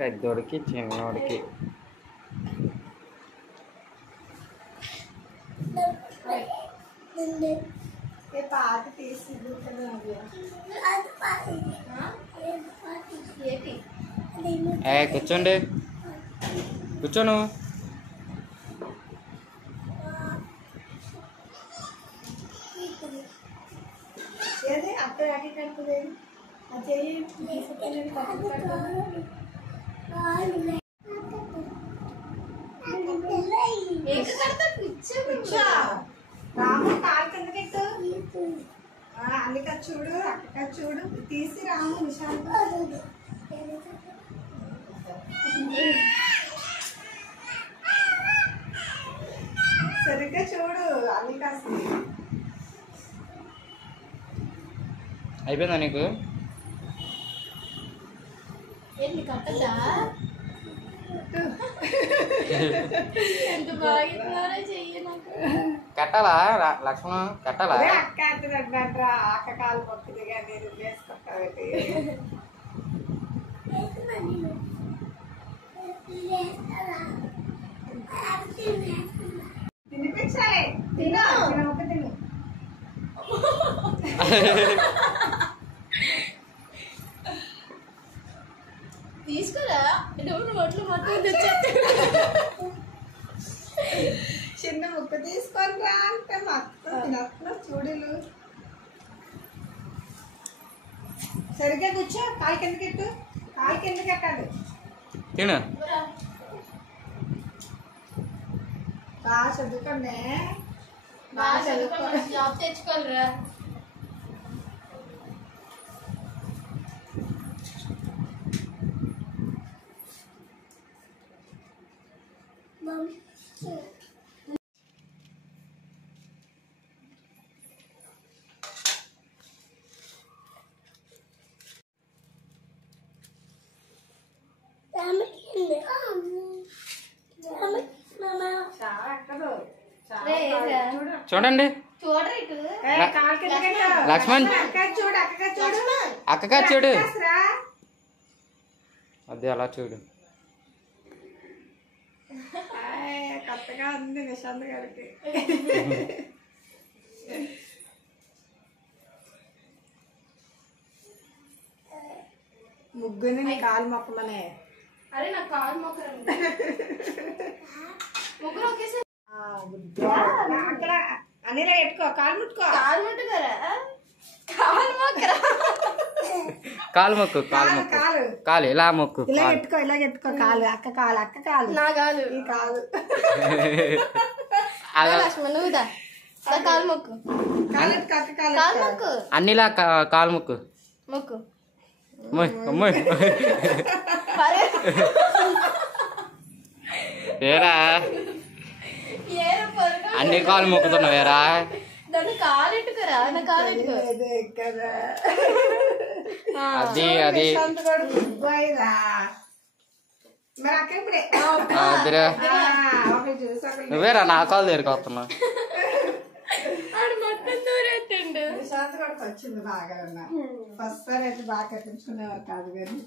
పెద్దోడికి చిన్నోడికి కూర్చోండి కూర్చోను రాము కాలు కిందకెట్టు అందుక చూడు అక్క చూడు తీసి రాము విశాల్ సరిగ్గా చూడు అన్ని కాస్త అయిపోయిందా నీకు కట్టాలా లక్ష్మణ కట్టాలా అక్క అంటున్నట్రా అక్క కాలు మొక్కుదిగా నేను వేసుకుంటావేంటి తినిపించాలి తిను ఒక తిను తీసుకురా నోట్లు మొత్తం చిన్న ముక్క తీసుకొని రా అంటే మొత్తం తినట్లు చూడులు సరిగ్గా కూర్చో కాలు కిందకెట్టు కాలు కిందకెట్టాలి తిను బాగా చదువుకోండి బాగా చదువుకోండి జాబ్ తెచ్చుకోవాలిరా చూడండి లక్ష్మణ్ అక్కగా చూడు అది అలా చూడు కొత్తగా ఉంది నిశాంత్ గారికి ముగ్గురిని నీ కాలు మొక్కమనే అరే నా కాలు మొక్కరు ముగ్గురు ఒకేసారి అక్కడ అనిలా ఎట్టుకో కాలు ముట్టుకో కాలు ముట్టుకోరా కాలు మొక్కరా కాలు మొక్కు కాలు మొక్కు కాలు ఇలా మొక్కు ఇలా ఎట్టుకో కాలు అక్క కాలు నా కాలు ఈ కాలు లక్ష్మణ్ నువ్వుదా నా కాలు మొక్కు కాలు ఎట్టుకో అక్క కాలు మొక్కు అన్నిలా కాలు మొక్కు మొక్కు వేరా అన్ని కాలు మొక్కుతున్నావేరా దాన్ని కాలు ఎట్టుకురా నా కాలు ఎట్టుకో అది అది మరి అక్క ఇప్పుడే నువ్వేరా నా కాలు దగ్గరికి వస్తున్నా మొత్తం దూరెత్తండు నిశాంత్ కూడా వచ్చింది బాగా ఫస్ట్ సారి అయితే బాగా కట్టించుకునేవారు కాదు కానీ